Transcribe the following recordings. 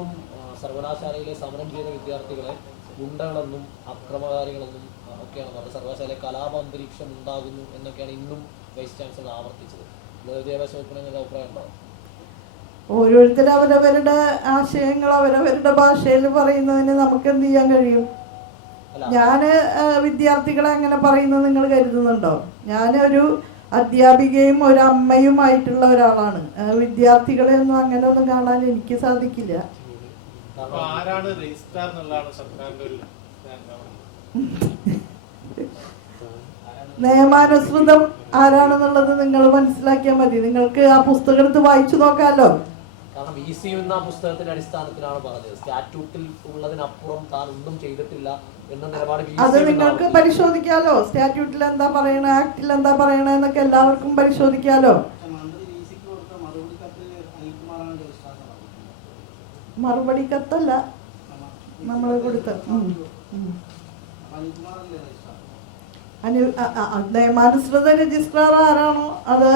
ഇന്നും സർവകലാശാലയിലെ സമരം ചെയ്ത വിദ്യാർത്ഥികളെ ഗുണ്ടകളെന്നും അക്രമകാരികളെന്നും ഒക്കെയാണ് പറഞ്ഞത്. സർവകലാശാലയിലെ കലാപാന്തരീക്ഷം ഉണ്ടാകുന്നു എന്നൊക്കെയാണ് ഇന്നും വൈസ് ചാൻസലർ ആവർത്തിച്ചത്. വിദ്യാഭ്യാസ വകുപ്പിന് അങ്ങനെ അഭിപ്രായം ഉണ്ടാവും? ഓരോരുത്തർ അവരവരുടെ ആശയങ്ങൾ അവരവരുടെ ഭാഷയിൽ പറയുന്നതിന് നമുക്ക് എന്ത് ചെയ്യാൻ കഴിയും? ഞാന് വിദ്യാർത്ഥികളെ അങ്ങനെ പറയുന്നത് നിങ്ങൾ കരുതുന്നുണ്ടോ? ഞാനൊരു അധ്യാപികയും ഒരു അമ്മയുമായിട്ടുള്ള ഒരാളാണ്. വിദ്യാർത്ഥികളെ ഒന്നും അങ്ങനെ ഒന്നും കാണാൻ എനിക്ക് സാധിക്കില്ല. നിയമാനുസൃതം ആരാണെന്നുള്ളത് നിങ്ങൾ മനസ്സിലാക്കിയാൽ മതി. നിങ്ങൾക്ക് ആ പുസ്തകം എടുത്ത് വായിച്ചു നോക്കാമല്ലോ. കാരണം VC എന്ന പുസ്തകത്തിന്റെ അടിസ്ഥാനത്തിലാണ് പറഞ്ഞത്. സ്റ്റാറ്റ്യൂട്ടിൽ ഉള്ളതിനപ്പുറം താൻ ഒന്നും ചെയ്തിട്ടില്ല എന്ന നിലപാട് അത് നിങ്ങൾക്ക് പരിശോധിക്കാലോ. സ്റ്റാറ്റ്യൂട്ടിൽ എന്താ പറയണ, ആക്ടിൽ എന്താ പറയണ എന്നൊക്കെ എല്ലാവർക്കും പരിശോധിക്കാലോ. മറുപടി കത്തല്ല നമ്മൾ കൊടുത്ത നിയമാനുസൃത രജിസ്ട്രാർ ആരാണോ അത്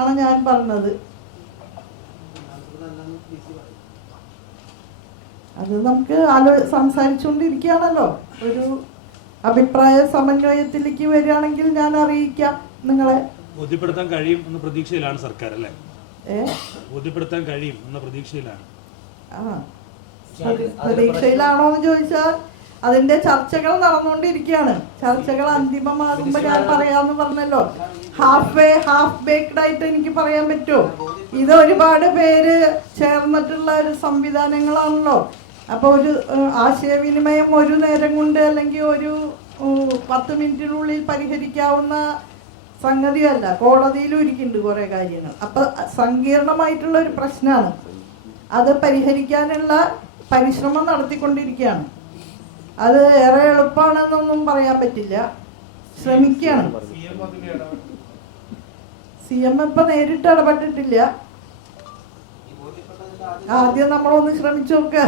ആണ് ഞാൻ പറഞ്ഞത്. അത് നമുക്ക് സംസാരിച്ചുകൊണ്ടിരിക്കുകയാണല്ലോ. ഒരു അഭിപ്രായ സമന്വയത്തിലേക്ക് വരികയാണെങ്കിൽ ഞാൻ അറിയിക്കാം നിങ്ങളെ. ബോധ്യപ്പെടുത്താൻ കഴിയും എന്ന പ്രതീക്ഷയിലാണ് സർക്കാർ അല്ലേ? ബോധ്യപ്പെടുത്താൻ കഴിയും എന്ന പ്രതീക്ഷയിലാണ്. പ്രതീക്ഷയിലാണോ എന്ന് ചോദിച്ചാൽ അതിന്റെ ചർച്ചകൾ നടന്നുകൊണ്ടിരിക്കുകയാണ്. ചർച്ചകൾ അന്തിമമാകുമ്പോ ഞാൻ പറയാന്ന് പറഞ്ഞല്ലോ. ഹാഫ് ബേക്ക്ഡ് ആയിട്ട് എനിക്ക് പറയാൻ പറ്റുമോ? ഇത് ഒരുപാട് പേര് ചേർന്നിട്ടുള്ള ഒരു സംവിധാനങ്ങളാണല്ലോ. അപ്പൊ ഒരു ആശയവിനിമയം ഒരു നേരം കൊണ്ട് അല്ലെങ്കിൽ ഒരു 10 മിനിറ്റിനുള്ളിൽ പരിഹരിക്കാവുന്ന സംഗതിയല്ല. കോടതിയിലും ഇരിക്കുന്നുണ്ട് കുറെ കാര്യങ്ങൾ. അപ്പൊ സങ്കീർണമായിട്ടുള്ള ഒരു പ്രശ്നമാണ്. അത് പരിഹരിക്കാനുള്ള പരിശ്രമം നടത്തിക്കൊണ്ടിരിക്കുകയാണ്. അത് ഏറെ എളുപ്പമാണെന്നൊന്നും പറയാൻ പറ്റില്ല. ശ്രമിക്കുകയാണ്. CM ഇപ്പൊ നേരിട്ട് ഇടപെട്ടിട്ടില്ല. ആദ്യം നമ്മളൊന്ന് ശ്രമിച്ചു നോക്കുക.